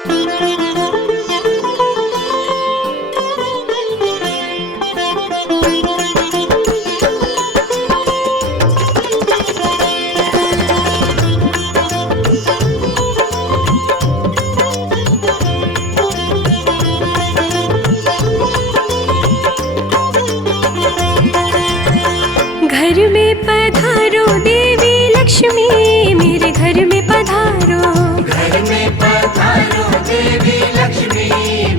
घर में पधारो देवी लक्ष्मी, मेरे घर में पधारो। घर में पधारो देवी लक्ष्मी,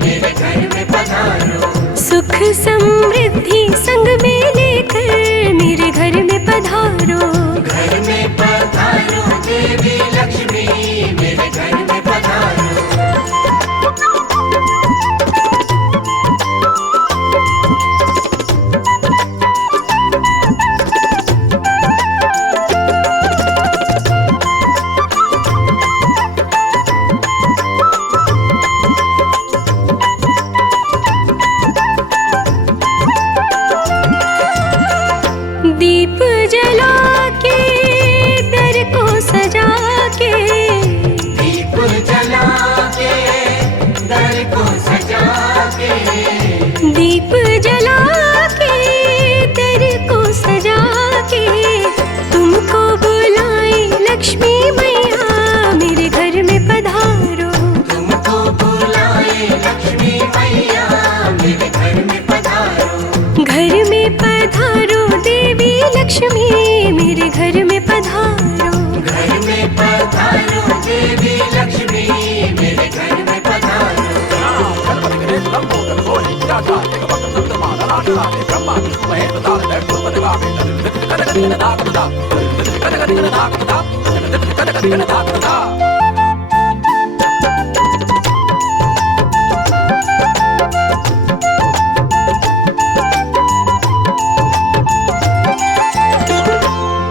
मेरे घर में पधारो। सुख समृद्धि संग में लेकर मेरे घर में पधारो। घर में पधारो देवी लक्ष्मी, मेरे घर में पधारो। दीप जला के दर को सजा के, दीप जला के दर को सजा के, दीप जला के दर को सजा के, तुमको बुलाए लक्ष्मी मैया, मेरे घर में पधारो। तुमको बुलाए लक्ष्मी मैया, मेरे घर में पधारो। घर में पधारो देवी लक्ष्मी, मेरे घर में पधारो। घर में पधारो देवी लक्ष्मी, मेरे घर में पधारो।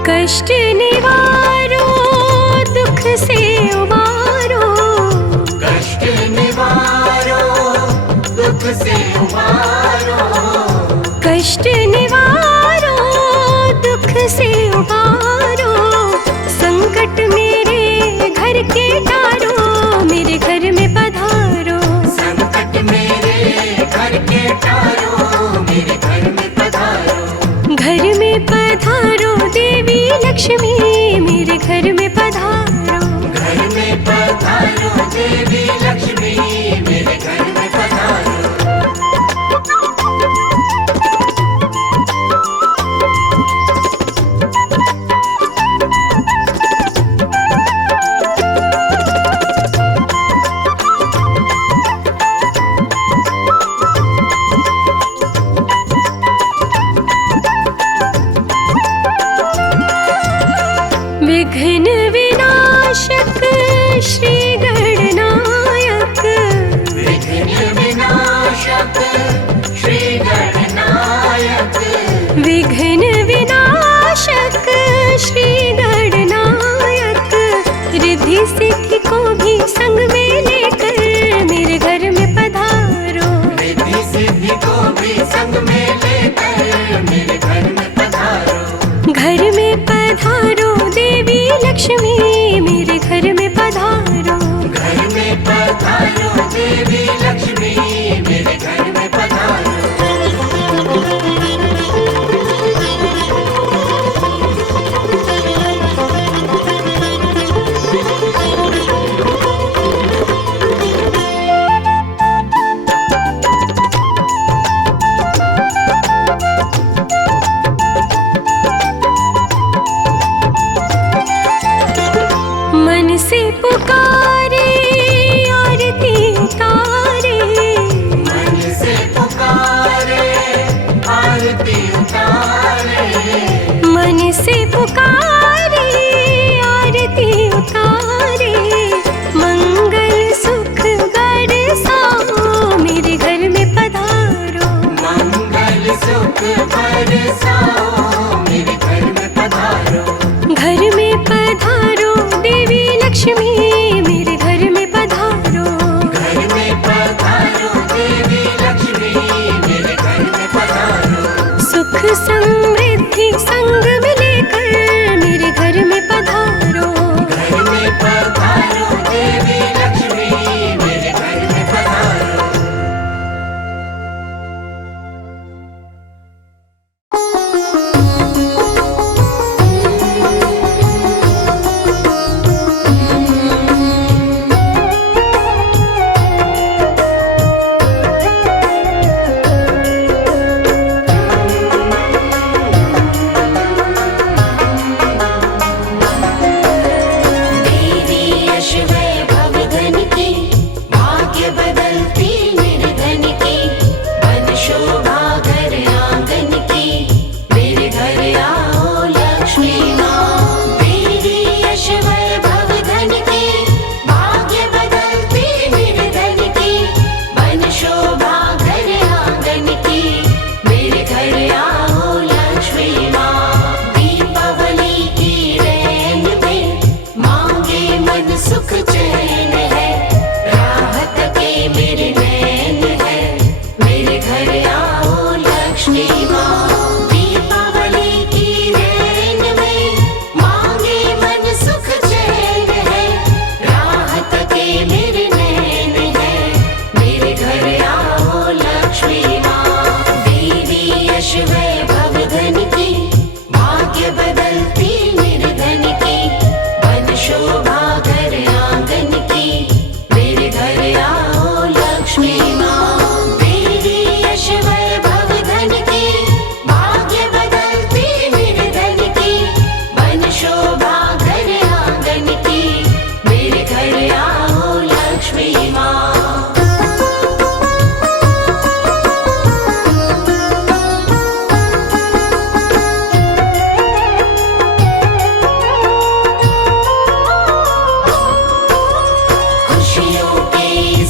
कष्ट निवारो दुख से उबारो, कष्ट निवारो दुख से उबारो। कष्ट निवारो दुख से उबारो, संकट मेरे घर के टारो, मेरे घर में पधारो। संकट मेरे घर के टारो, मेरे घर में पधारो। घर में पधारो देवी लक्ष्मी, मेरे घर में पधारो। घर में पधारो देवी लक्ष्मी, मेरे घर में पधारो। विघ्न विनाशक श्री गणनायक, विघ्न विनाशक श्री गणनायक, विघ्न विनाशक श्री गणनायक, रिद्धि सिद्धि को भी संग में लेकर मेरे घर में पधारो। रिद्धि सिद्धि को भी संग में लेकर मेरे घर में पधारो। घर में पधारो देवी लक्ष्मी, मेरे घर में पधारो। घर में पधारो देवी लक्ष्मी, मेरे घर में पधारो। मन से पुकारे आरती उतारे,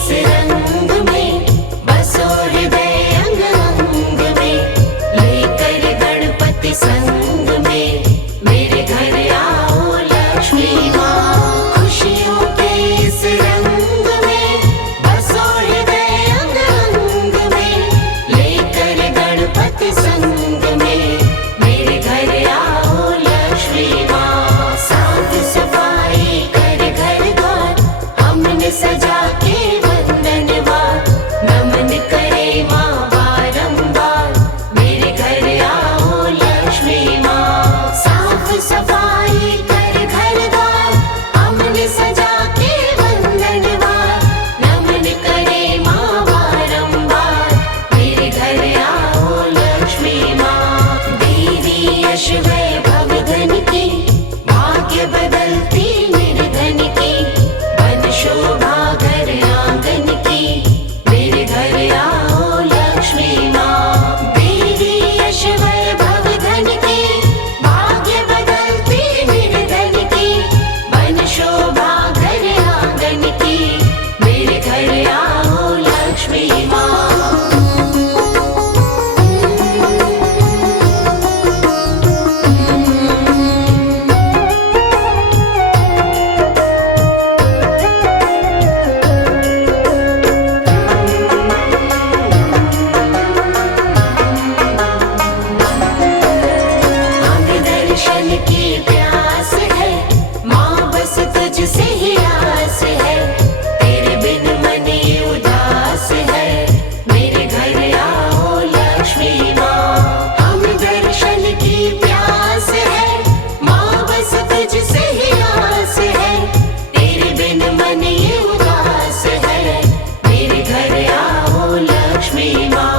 इस रंग में बसो हृदय अंग अंग में, लेकर गणपति संग में मेरे घर आओ लक्ष्मी माँ। खुशियों के इस रंग में बसो हृदय अंग अंग में, लेकर गणपति संग में मेरे घर आओ लक्ष्मी माँ। साफ सफाई कर घर द्वार हमने सजा के वंदनवार, नमन करे माँ बारंबार मेरे घर आओ लक्ष्मी माँ। साफ सफाई कर घर द्वार हमने सजा के वंदनवार, नमन करे माँ बारंबार मेरे घर आओ लक्ष्मी माँ। देवी यश वैभव धन की, भाग्य बदलती निर्धन की, बन शोभा घर आंगन की मेरे घर आओ लक्ष्मी माँ। देवी यश वैभव धन की, भाग्य बदलती निर्धन की, बन शोभा घर आंगन की मेरे घर आओ लक्ष्मी माँ। हमें दर्शन की प्यास है माँ, बस तुझसे ही आस है, तेरे बिन मन ये उदास है मेरे घर आओ लक्ष्मी माँ। हमें दर्शन की प्यास है माँ, बस तुझसे ही आस है, तेरे बिन मन ये उदास है मेरे घर आओ लक्ष्मी माँ।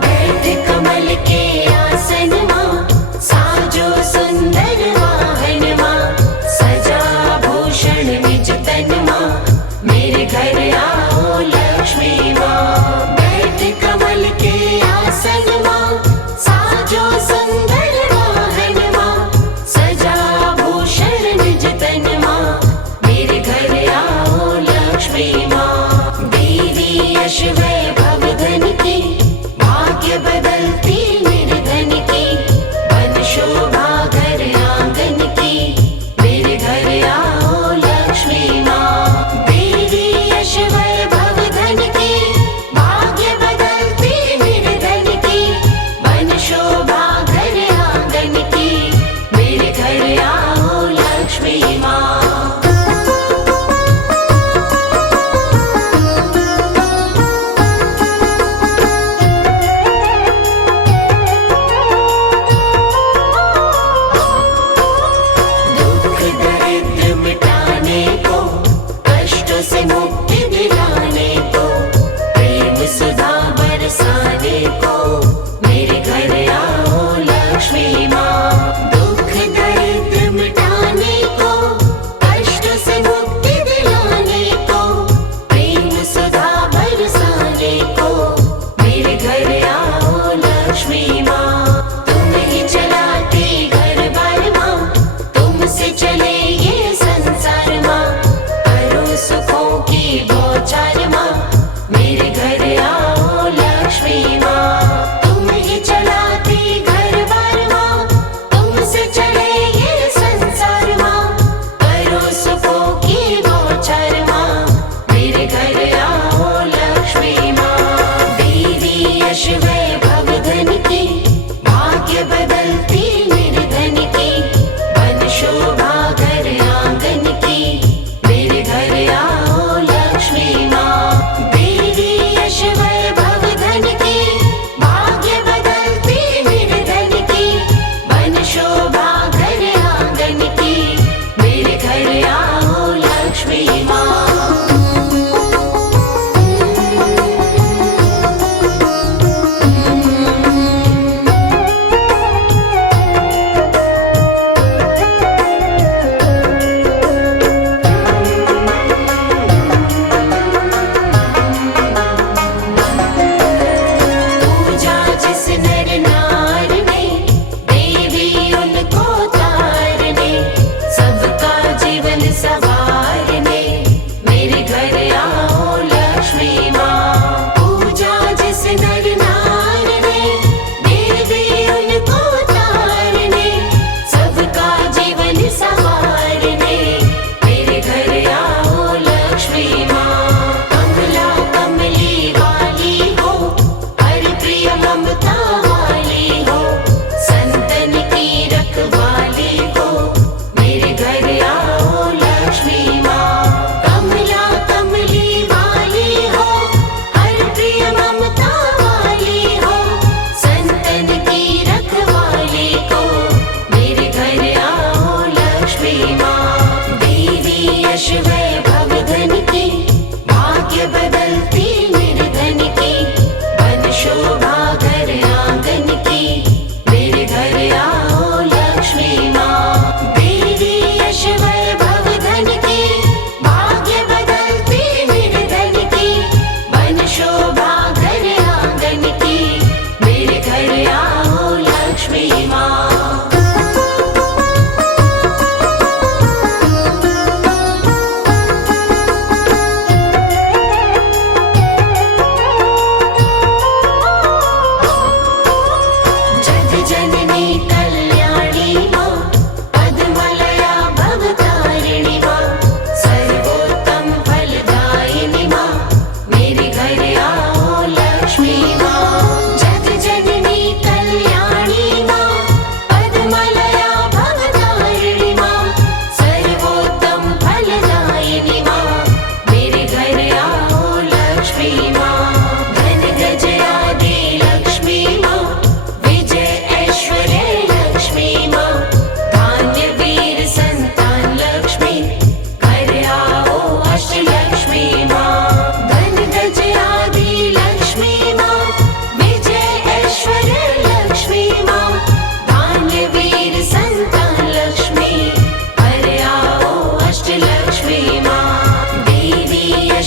बैठ कमल के आसन माँ, साजो सुंदर वाहन माँ, सजा भूषण निज तन माँ मेरे घर आओ लक्ष्मी माँ। बैठ कमल के आसन माँ, साजो सुंदर वाहन माँ, सजा भूषण निज तन माँ मेरे घर आओ लक्ष्मी माँ। देवी यश वैभव धन की, भाग्य बदलती निर्धन की, बन शोभा घर आंगन की मेरे घर आओ लक्ष्मी माँ। देवी यश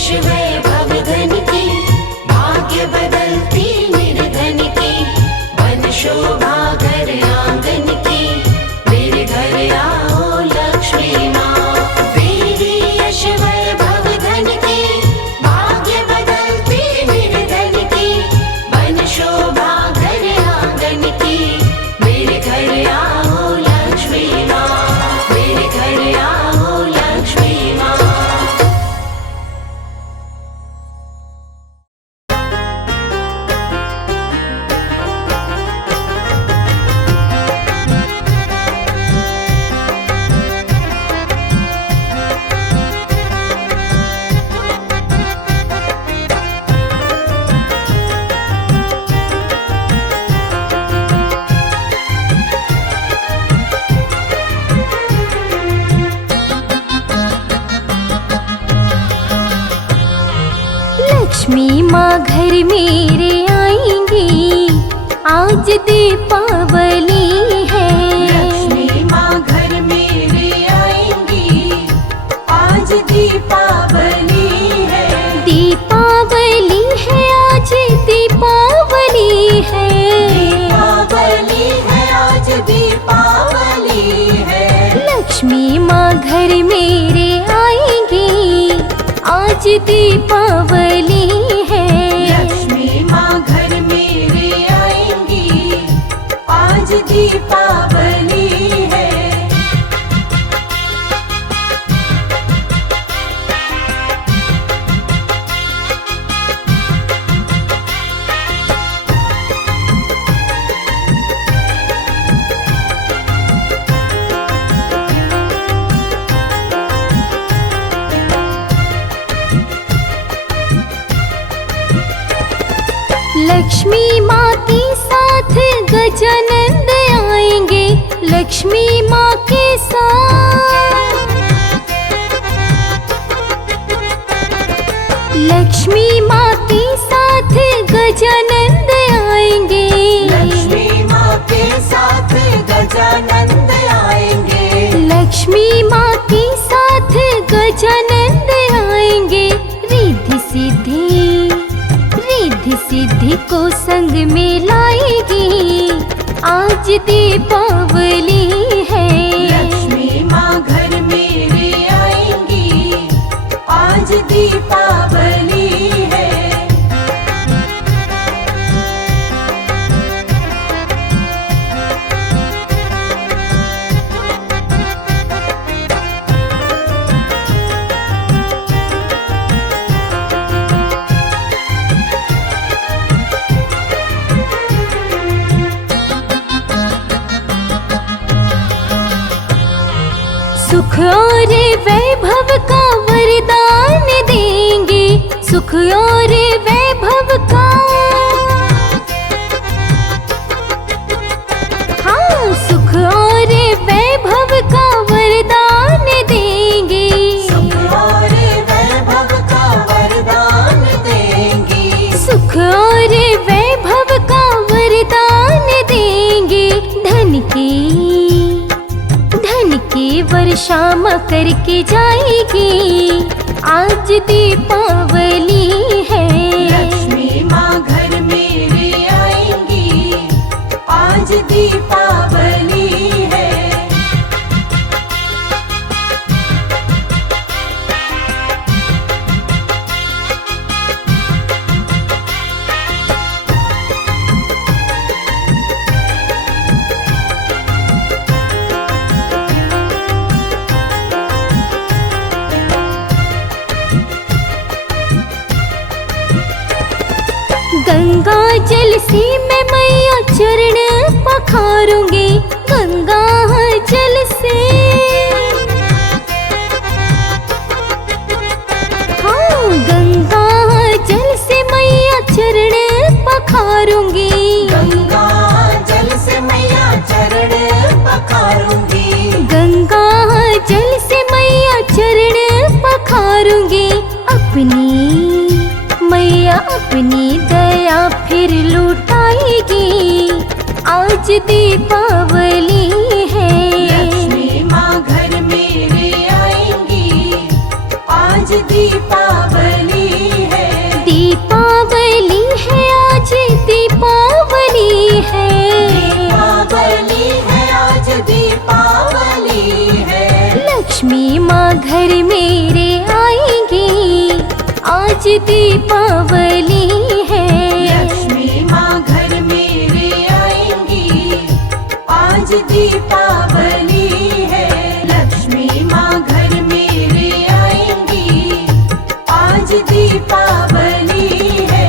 यश वैभव धन की, भाग्य बदलती निर्धन की, बन शोभा घर आंगन की, मेरे घर आओ लक्ष्मी माँ। तेरी यश वैभव धन की, भाग्य बदलती निर्धन की, बन शोभा घर आंगन की, मेरे घर आओ लक्ष्मी माँ, मेरे घर आओ लक्ष्मी माँ। लक्ष्मी माँ घर मेरे आएंगी, आज दीपावली है। लक्ष्मी माँ घर मेरे आएंगी, आज दीपावली है। दीपावली है, आज दीपावली है। दीपावली है, आज दीपावली है। लक्ष्मी माँ घर मेरे आएंगी, आज दीपावली है। लक्ष्मी माँ घर मेरे आएंगी, आज दीपावली है। लक्ष्मी माँ के साथ गजानंद आएंगे, लक्ष्मी माँ के साथ। लक्ष्मी माँ के साथ गजानंद आएंगे। लक्ष्मी माँ के साथ गजानंद आएंगे। लक्ष्मी माँ के साथ गजानंद आएंगे। रिद्धि सिद्धि को संग में लाएगी, आज दीपावली है। लक्ष्मी माँ घर मेरे आएंगी, आज दीपावली है। सुख और वैभव का वरदान देंगे, सुख और वैभव का। हाँ, सुख और वैभव का वरदान देंगे। सुख और वैभव का वरदान देंगी। सुख और वैभव का वरदान देंगे। धन की वर्षा करके जाएगी, आज दीपावली है। लक्ष्मी माँ घर मेरे आएंगी, आज दीपावली है। गंगा जल से मैं मैया चरण पखारूंगी, गंगा जल से। हाँ, गंगा जल से मैया चरण पखारूंगी। गंगा जल से मैया चरण पखारूंगी। गंगा जल से मैया चरण पखारूंगी। मैया अपनी दया फिर लुटाएगी, आज दीपावली है। लक्ष्मी माँ घर मेरे आएंगी, आज दीपावली आज दीपावली है। लक्ष्मी माँ घर मेरे आएंगी, आज दीपावली है। लक्ष्मी माँ घर मेरे आएंगी, आज दीपावली है।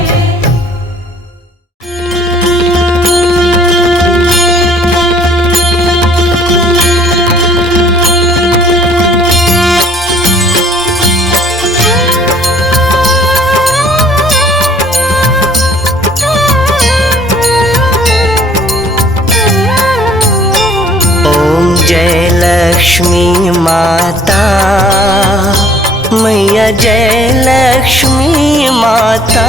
जय लक्ष्मी माता मैया, जय लक्ष्मी माता।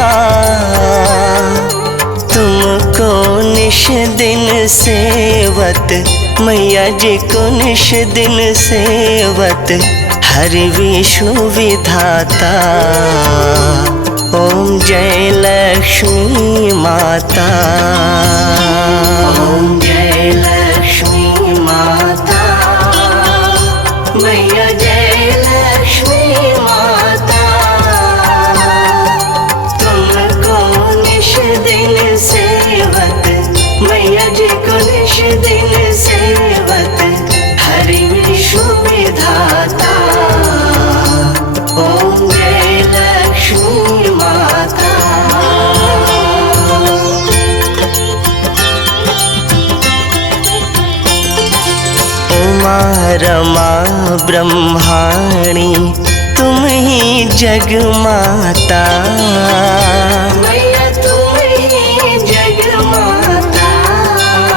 तुमको निश दिन सेवत मैया जी को निश दिन सेवत हरि विष्णु विधाता। ओम जय लक्ष्मी माता, ओम जय लक्ष्मी माता मैया, जय लक्ष्मी माता। तुमको निश दिन सेवत मैया जी को निश दिन सेवत हरि विष्णु विधाता। ओम जय लक्ष्मी माता। उमा रमा ब्रह्माणी तुम ही जग माता, मैया तुम ही जग माता।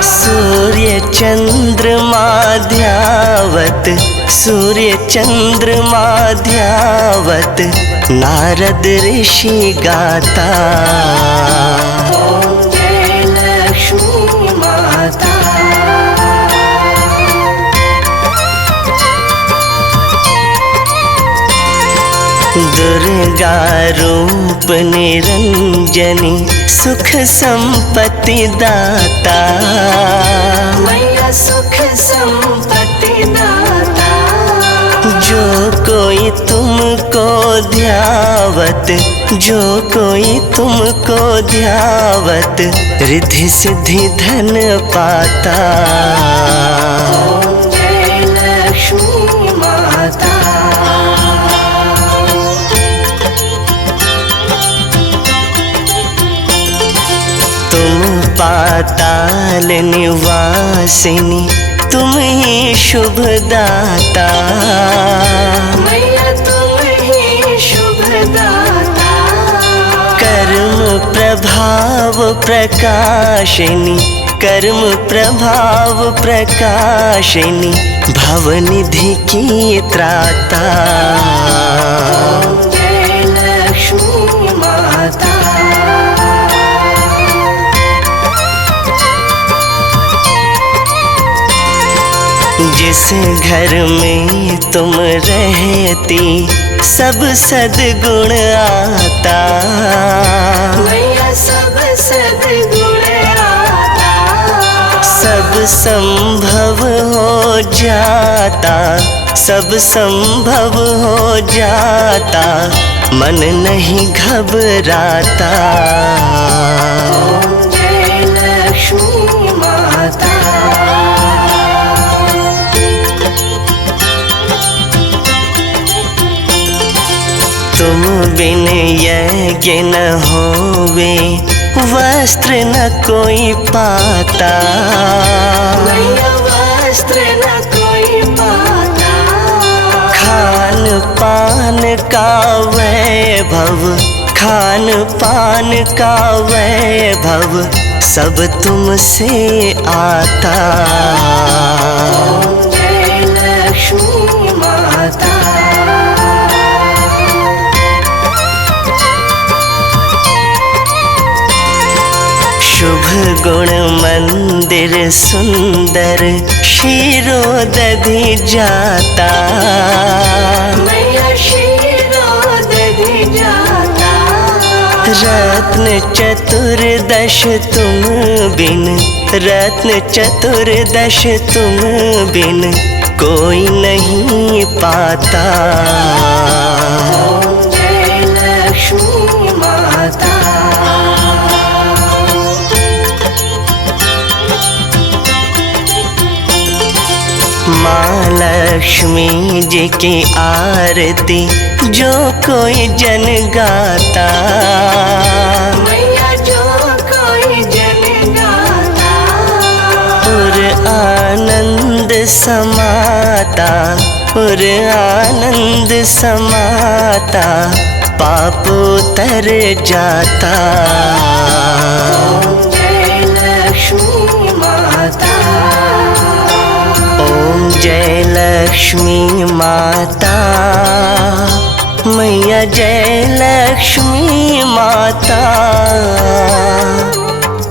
सूर्य चंद्रमा ध्यावत, सूर्य चंद्रमा ध्यावत नारद ऋषि गाता। ओम जय लक्ष्मी माता। दुर्गा रूप निरंजनी सुख संपत्ति दाता, मैया सुख संपत्ति दाता। जो कोई तुमको ध्यावत, जो कोई तुमको ध्यावत रिद्धि सिद्धि धन पाता। ओम जय लक्ष्मी माता। तुम पाताल निवासिनी तुम ही शुभ दाता, मैया तुम ही शुभ दाता। कर्म प्रभाव प्रकाशिनी, कर्म प्रभाव प्रकाशिनी भवनिधि की त्राता। ओम जय लक्ष्मी माता। जिस घर में तुम रहती सब सद्गुण आता, मैया सब सद्गुण आता। सब संभव हो जाता, सब संभव हो जाता मन नहीं घबराता। ओम जय लक्ष्मी माता। तुम बिन यज्ञ न होवे वस्त्र न कोई पाता, मैया वस्त्र न कोई पाता। खान पान का वैभव, खान पान का वैभव सब तुमसे आता। ओम जय लक्ष्मी माता। शुभ गुण मंदिर सुंदर क्षीरोदधि जाता, मैया क्षीरोदधि जाता। रत्न चतुर्दश तुम बिन, रत्न चतुर्दश तुम बिन कोई नहीं पाता। ओम जय लक्ष्मी जी की आरती जो कोई जन गाता, मैया जो कोई जन गाता, और आनंद समाता, और आनंद समाता, पाप उतर जाता। ओम जय लक्ष्मी माता, ओम जय लक्ष्मी माता, मैया जय लक्ष्मी माता।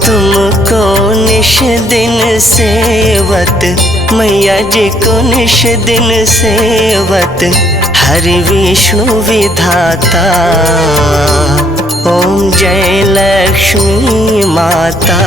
तुमको निश दिन सेवत, मैया जी को निश दिन सेवत, हरि विष्णु विधाता। ओम जय लक्ष्मी माता।